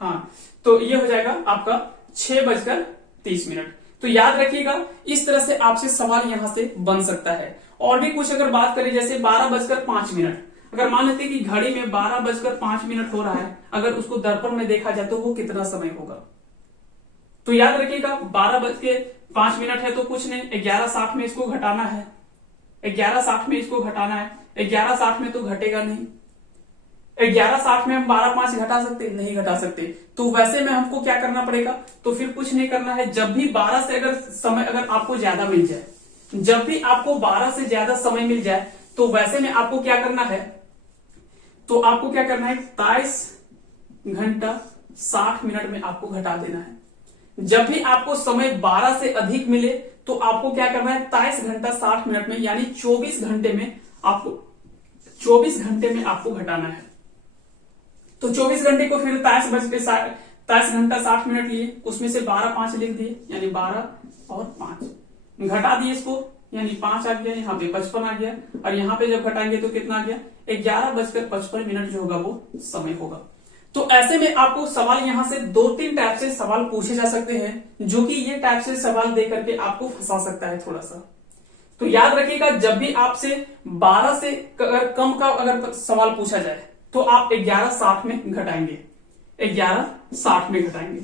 हाँ, तो ये हो जाएगा आपका 6:30। तो याद रखिएगा, इस तरह से आपसे सवाल यहां से बन सकता है। और भी कुछ अगर बात करें, जैसे 12:05, अगर मान लेते हैं कि घड़ी में 12:05 हो रहा है, अगर उसको दर्पण में देखा जाए तो वो कितना समय होगा। तो याद रखिएगा 12:05 है तो कुछ नहीं, 11:60 में इसको घटाना है, 11:60 में इसको घटाना है। 11:60 में तो घटेगा नहीं, 11:60 में हम 12:05 घटा सकते नहीं घटा सकते। तो वैसे में हमको क्या करना पड़ेगा, तो फिर कुछ नहीं करना है। जब भी 12 से अगर समय अगर आपको ज्यादा मिल जाए, जब भी आपको 12 से ज्यादा समय मिल जाए, तो वैसे में आपको क्या करना है, तो आपको क्या करना है, 23 घंटा 60 मिनट में आपको घटा देना है। जब भी आपको समय 12 से अधिक मिले तो आपको क्या करना है, 23 घंटा 60 मिनट में यानी 24 घंटे में आपको 24 घंटे में आपको घटाना है। तो 24 घंटे को फिर 23 घंटा 60 मिनट लिए, उसमें से 12:05 लिख दिए, यानी 12 और 5 घटा दिए इसको, यानी 5 आ गया, यहाँ पे 55 आ गया, और यहाँ पे जब घटाएंगे तो कितना आ गया, 11:55 जो होगा वो समय होगा। तो ऐसे में आपको सवाल यहां से 2-3 टाइप से सवाल पूछे जा सकते हैं, जो कि ये टाइप से सवाल दे करके आपको फंसा सकता है थोड़ा सा। तो याद रखिएगा, जब भी आपसे 12 से कम का अगर सवाल पूछा जाए तो आप 11:60 में घटाएंगे, 11:60 में घटाएंगे।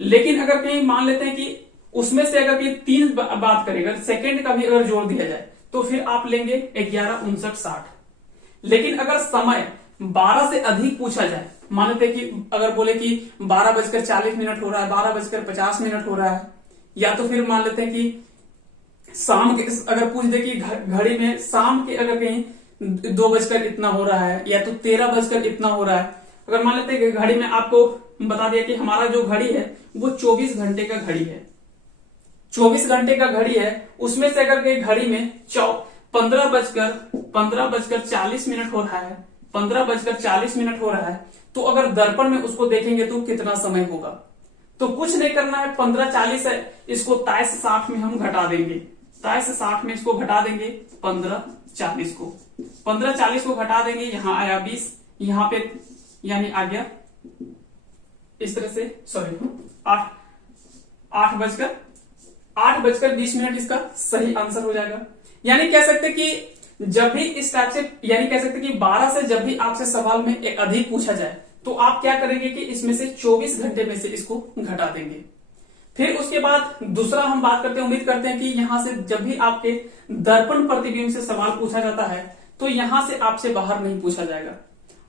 लेकिन अगर कहीं मान लेते हैं कि उसमें से अगर कहीं 3 बात करें, अगर सेकेंड का भी अगर जोड़ दिया जाए तो फिर आप लेंगे 11:59:60। लेकिन अगर समय 12 से अधिक पूछा जाए, मान लेते कि अगर बोले कि 12:40 हो रहा है, 12:50 हो रहा है, या तो फिर मान लेते हैं कि शाम के अगर पूछ दे कि घड़ी में शाम के अगर कहीं 2 इतना हो रहा है, या तो 13 इतना हो रहा है। अगर मान लेते हैं कि घड़ी में आपको बता दिया कि हमारा जो घड़ी है वो 24 घंटे का घड़ी है, 24 घंटे का घड़ी है, उसमें से अगर कहीं घड़ी में 15:40 हो रहा है, 15:40 हो रहा है, तो अगर दर्पण में उसको देखेंगे तो कितना समय होगा। तो कुछ नहीं करना है, 15:40 है, इसको 23:60 में हम घटा देंगे, 23:60 में इसको घटा देंगे 15:40 को, 15:40 को घटा देंगे, यहां आया 20, यहां पे यानी आ गया इस तरह से, सॉरी 8:20 इसका सही आंसर हो जाएगा। यानी कह सकते कि जब भी इस टाइप से, यानी कह सकते कि 12 से जब भी आपसे सवाल में एक अधिक पूछा जाए तो आप क्या करेंगे कि इसमें से 24 घंटे में से इसको घटा देंगे। फिर उसके बाद दूसरा हम बात करते हैं, उम्मीद करते हैं कि यहां से जब भी आपके दर्पण प्रतिबिंब से सवाल पूछा जाता है तो यहां से आपसे बाहर नहीं पूछा जाएगा।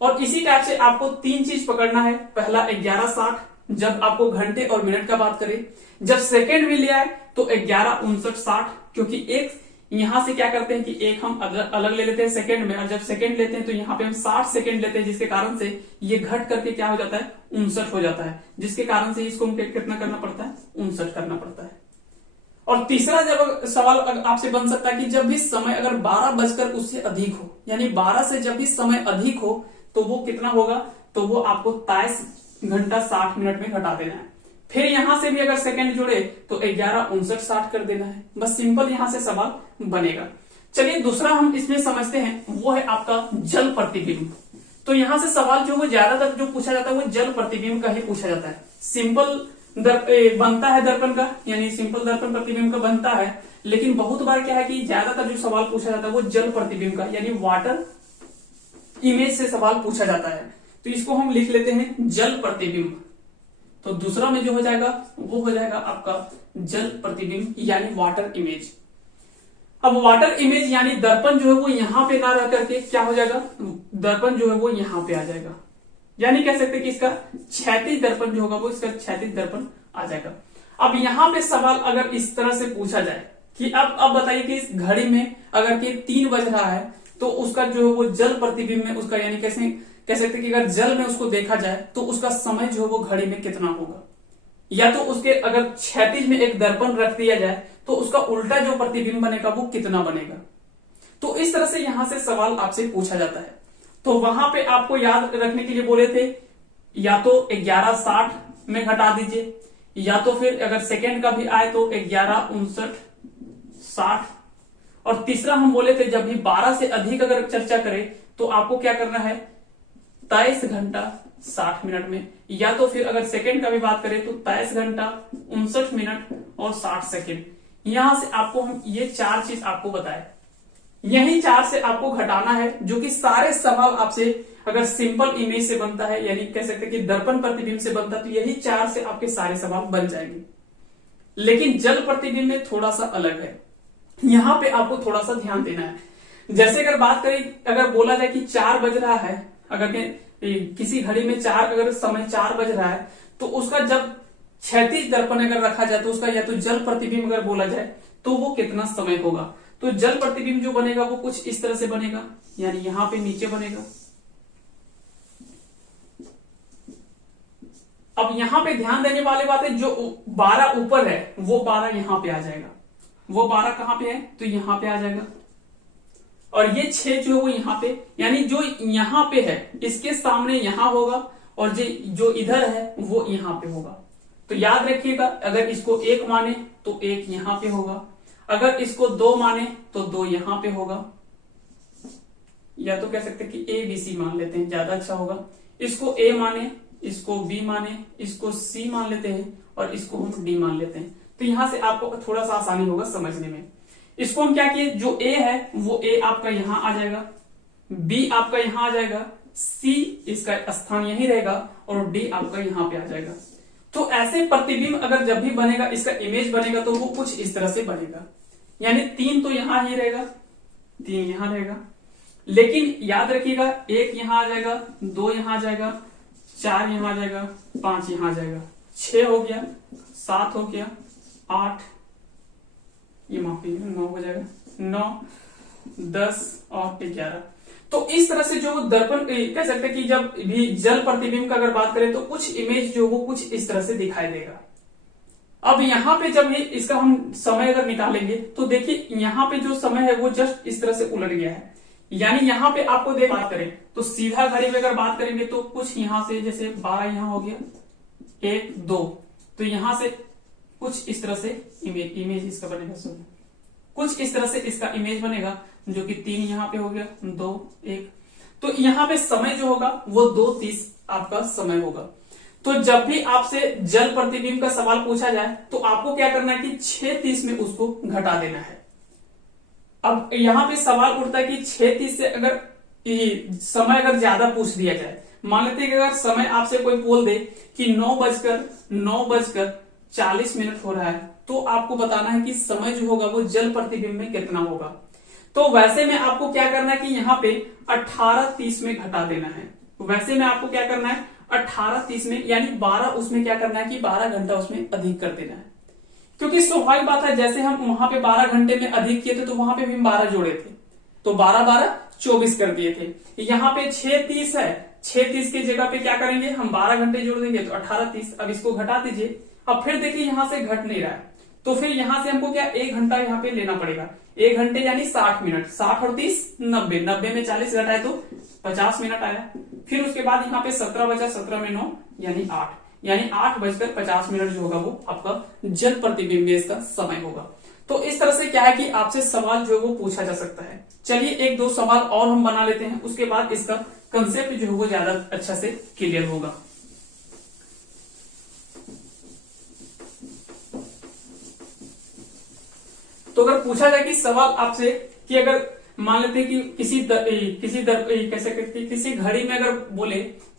और इसी टाइप से आपको 3 चीज पकड़ना है। पहला 11:60 जब आपको घंटे और मिनट का बात करें, जब सेकेंड में लिया है तो 11:59:60, क्योंकि एक यहां से क्या करते हैं कि एक हम अलग ले लेते हैं सेकंड में, और जब सेकंड लेते हैं तो यहाँ पे हम 60 सेकंड लेते हैं, जिसके कारण से ये घट करके क्या हो जाता है, 59 हो जाता है, जिसके कारण से इसको कितना करना पड़ता है, 59 करना पड़ता है। और तीसरा जब सवाल आपसे बन सकता है कि जब भी समय अगर 12 उससे अधिक हो, यानी 12 से जब भी समय अधिक हो तो वो कितना होगा, तो वो आपको 23 घंटा 60 मिनट में घटा देना है। फिर यहां से भी अगर सेकंड जुड़े तो 11:59:60 कर देना है। बस सिंपल यहां से सवाल बनेगा। चलिए दूसरा हम इसमें समझते हैं, वो है आपका जल प्रतिबिंब। तो यहां से सवाल जो वो ज्यादातर जो पूछा जाता है वो जल प्रतिबिंब का ही पूछा जाता है। सिंपल बनता है दर्पण का, यानी सिंपल दर्पण प्रतिबिंब का बनता है, लेकिन बहुत बार क्या है कि ज्यादातर जो सवाल पूछा जाता है वो जल प्रतिबिंब का, यानी वाटर इमेज से सवाल पूछा जाता है। तो इसको हम लिख लेते हैं जल प्रतिबिंब। तो दूसरा में जो हो जाएगा वो हो जाएगा आपका जल प्रतिबिंब, यानी वाटर इमेज। अब वाटर इमेज यानी दर्पण जो है वो यहां पे ना रह करके क्या हो जाएगा, दर्पण जो है वो यहां पे आ जाएगा, यानी कह सकते हैं कि इसका क्षैतिज दर्पण जो होगा वो इसका क्षैतिज दर्पण आ जाएगा। अब यहां पे सवाल अगर इस तरह से पूछा जाए कि अब बताइए कि इस घड़ी में अगर कि 3 बज रहा है तो उसका जो है वो जल प्रतिबिंब में उसका, यानी कैसे कह सकते कि अगर जल में उसको देखा जाए तो उसका समय जो है वो घड़ी में कितना होगा, या तो उसके अगर क्षैतिज में एक दर्पण रख दिया जाए तो उसका उल्टा जो प्रतिबिंब बनेगा वो कितना बनेगा। तो इस तरह से यहां से सवाल आपसे पूछा जाता है। तो वहां पे आपको याद रखने के लिए बोले थे, या तो 11:60 में घटा दीजिए, या तो फिर अगर सेकेंड का भी आए तो 11:59:60, और तीसरा हम बोले थे जब भी 12 से अधिक अगर चर्चा करें तो आपको क्या करना है, 23 घंटा 60 मिनट में, या तो फिर अगर सेकंड का भी बात करें तो 23 घंटा 59 मिनट और 60 सेकेंड। यहां से आपको हम ये 4 चीज आपको बताए, यही 4 से आपको घटाना है, जो कि सारे सवाल आपसे अगर सिंपल इमेज से बनता है, यानी कह सकते हैं कि दर्पण प्रतिबिंब से बनता है, तो यही 4 से आपके सारे सवाल बन जाएंगे। लेकिन जल प्रतिबिंब में थोड़ा सा अलग है, यहां पे आपको थोड़ा सा ध्यान देना है। जैसे अगर बात करें, अगर बोला जाए कि 4 बज रहा है, अगर किसी घड़ी में 4 अगर समय 4 बज रहा है, तो उसका जब क्षैतिज दर्पण अगर रखा जाए तो उसका या तो जल प्रतिबिंब अगर बोला जाए तो वो कितना समय होगा। तो जल प्रतिबिंब जो बनेगा वो कुछ इस तरह से बनेगा, यानी यहां पे नीचे बनेगा। अब यहां पे ध्यान देने वाली बात है, जो 12 ऊपर है वो 12 यहां पे आ जाएगा। वो 12 कहां पे है, तो यहां पे आ जाएगा। और ये 6 जो है वो यहां पे, यानी जो यहां पे है इसके सामने यहां होगा, और जो इधर है वो यहां पे होगा। तो याद रखिएगा, अगर इसको 1 माने तो 1 यहां पे होगा, अगर इसको 2 माने तो 2 यहां पे होगा, या तो कह सकते हैं कि ए बी सी मान लेते हैं, ज्यादा अच्छा होगा। इसको ए माने, इसको बी माने, इसको सी मान लेते हैं, और इसको हम डी मान लेते हैं। तो यहां से आपको थोड़ा सा आसानी होगा समझने में। इसको हम क्या किए, जो ए है वो ए आपका यहां आ जाएगा, बी आपका यहां आ जाएगा, सी इसका स्थान यही रहेगा, और डी आपका यहां पे आ जाएगा। तो ऐसे प्रतिबिंब अगर जब भी बनेगा, इसका इमेज बनेगा, तो वो कुछ इस तरह से बनेगा, यानी 3 तो यहां ही रहेगा, 3 यहां रहेगा। लेकिन याद रखिएगा, 1 यहां आ जाएगा, 2 यहां आ जाएगा, 4 यहां आ जाएगा, 5 यहां आ जाएगा, 6 हो गया, 7 हो गया, 8, ये माफ कीजिएगा 9 हो जाएगा, 9, 10 और 11। तो इस तरह से जो दर्पण कह सकते हैं कि जब भी जल प्रतिबिंब का अगर बात करें तो कुछ इमेज जो वो कुछ इस तरह से दिखाई देगा। अब यहां पे जब इसका हम समय अगर निकालेंगे तो देखिए यहां पे जो समय है वो जस्ट इस तरह से उलट गया है, यानी यहां पे आपको बात करें तो सीधा घड़ी में अगर बात करेंगे तो कुछ यहां से जैसे 12 यहां हो गया, 1, 2, तो यहां से कुछ इस तरह से इमेज इसका बनेगा, कुछ इस तरह से इसका इमेज बनेगा, जो कि 3 यहां पे हो गया, 2, 1। तो यहां पे समय जो होगा वो 2:30 आपका समय होगा। तो जब भी आपसे जल प्रतिबिंब का सवाल पूछा जाए तो आपको क्या करना है कि 6:30 में उसको घटा देना है। अब यहां पे सवाल उठता है कि 6:30 से अगर समय अगर ज्यादा पूछ दिया जाए, मान लेते हैं कि अगर समय आपसे कोई बोल दे कि 9:40 हो रहा है, तो आपको बताना है कि समय जो होगा वो जल प्रतिबिंब में कितना होगा। तो वैसे में आपको क्या करना है कि यहाँ पे 18:30 में घटा देना है। वैसे में आपको क्या करना है 18:30 में, यानी 12 उसमें क्या करना है कि 12 घंटा उसमें अधिक कर देना है। क्योंकि स्वाभाविक बात है, जैसे हम वहां पे 12 घंटे में अधिक किए थे तो वहां पे भी हम 12 जोड़े थे, तो 12 24 कर दिए थे। यहाँ पे 6:30 है, 6:30 की जगह पे क्या करेंगे हम 12 घंटे जोड़ देंगे तो 18:30। अब इसको घटा दीजिए, अब फिर देखिए यहां से घट नहीं रहा है, तो फिर यहां से हमको क्या 1 घंटा यहाँ पे लेना पड़ेगा। 1 घंटे यानी 60 मिनट, 60 और 30 90, 90 में 40 घटाए तो 50 मिनट आया। फिर उसके बाद यहाँ पे 17 बचा, 17 में 9 यानी 8, यानी 8:50 जो होगा वो आपका जल प्रतिबिंब का समय होगा। तो इस तरह से क्या है कि आपसे सवाल जो है वो पूछा जा सकता है। चलिए 1-2 सवाल और हम बना लेते हैं, उसके बाद इसका कंसेप्ट जो है वो ज्यादा अच्छा से क्लियर होगा। तो अगर पूछा जाए कि सवाल आपसे कि अगर मान लेते हैं कि किसी घड़ी में अगर बोले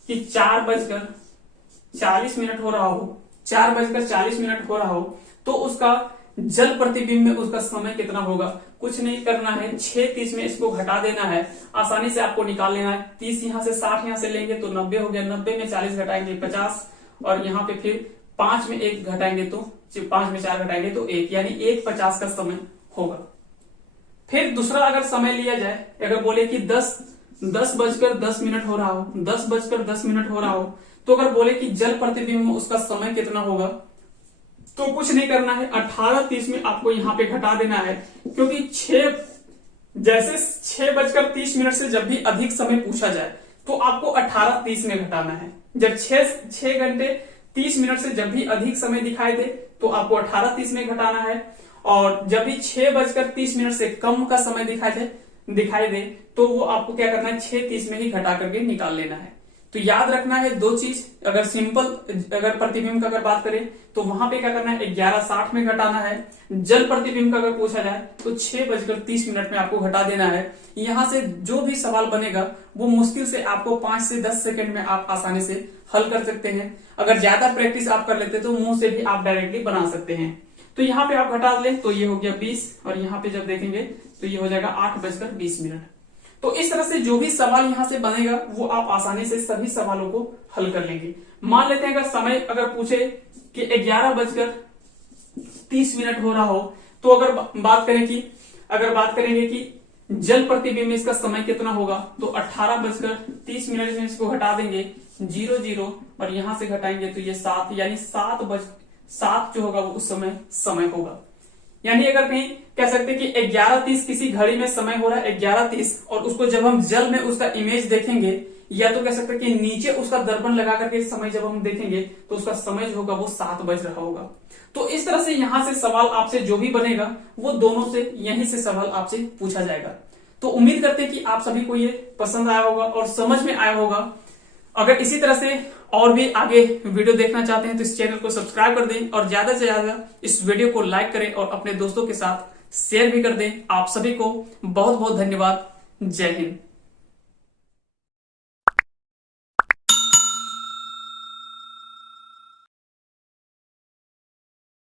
कि 4:40 हो रहा हो, 4:40 हो रहा हो, तो उसका जल प्रतिबिंब में उसका समय कितना होगा। कुछ नहीं करना है, 6:30 में इसको घटा देना है, आसानी से आपको निकाल लेना है। 30 यहां से 60 यहां से लेंगे तो 90 हो गया, 90 में 40 घटाएंगे 50, और यहाँ पे फिर 5 में 1 घटाएंगे तो 5 में 4 घटाएंगे तो 1, यानी 1:50 का समय होगा। फिर दूसरा अगर समय लिया जाए, अगर बोले कि 10:10 हो रहा हो, 10:10 हो रहा हो, तो अगर बोले कि जल प्रतिबिंब में उसका समय कितना होगा, तो कुछ नहीं करना है, 18:30 में आपको यहां पे घटा देना है। क्योंकि 6:30 से जब भी अधिक समय पूछा जाए तो आपको 18:30 में घटाना है। जब 6 घंटे 30 मिनट से जब भी अधिक समय दिखाई दे तो आपको 18:30 में घटाना है, और जब भी 6:30 से कम का समय दिखाई दे तो वो आपको क्या करना है 6:30 में ही घटा करके निकाल लेना है। तो याद रखना है दो चीज। अगर सिंपल अगर प्रतिबिंब का अगर बात करें तो वहां पे क्या करना है, 11:60 में घटाना है। जल प्रतिबिंब का अगर पूछा जाए तो 6:30 में आपको घटा देना है। यहां से जो भी सवाल बनेगा वो मुश्किल से आपको 5 से 10 सेकंड में आप आसानी से हल कर सकते हैं। अगर ज्यादा प्रैक्टिस आप कर लेते तो मुंह से भी आप डायरेक्टली बना सकते हैं। तो यहाँ पे आप घटा लें तो ये हो गया 20, और यहाँ पे जब देखेंगे तो ये हो जाएगा 8:20। तो इस तरह से जो भी सवाल यहां से बनेगा वो आप आसानी से सभी सवालों को हल कर लेंगे। मान लेते हैं अगर समय अगर पूछे कि 11:30 हो रहा हो, तो अगर बात करेंगे कि जल प्रतिबिंब में इसका समय कितना होगा, तो 18:30 में इसको घटा देंगे 00, और यहां से घटाएंगे तो ये 7, यानी 7 जो होगा वो उस समय होगा। यानी अगर कहीं कह सकते हैं कि 11:30 किसी घड़ी में समय हो रहा है 11:30, और उसको जब हम जल में उसका इमेज देखेंगे, या तो कह सकते हैं कि नीचे उसका दर्पण लगा करके समय जब हम देखेंगे तो उसका समय जो होगा वो 7 बज रहा होगा। तो इस तरह से यहां से सवाल आपसे जो भी बनेगा वो दोनों से यहीं से सवाल आपसे पूछा जाएगा। तो उम्मीद करते हैं कि आप सभी को ये पसंद आया होगा और समझ में आया होगा। अगर इसी तरह से और भी आगे वीडियो देखना चाहते हैं तो इस चैनल को सब्सक्राइब कर दें, और ज्यादा से ज्यादा इस वीडियो को लाइक करें और अपने दोस्तों के साथ शेयर भी कर दें। आप सभी को बहुत बहुत धन्यवाद। जय हिंद।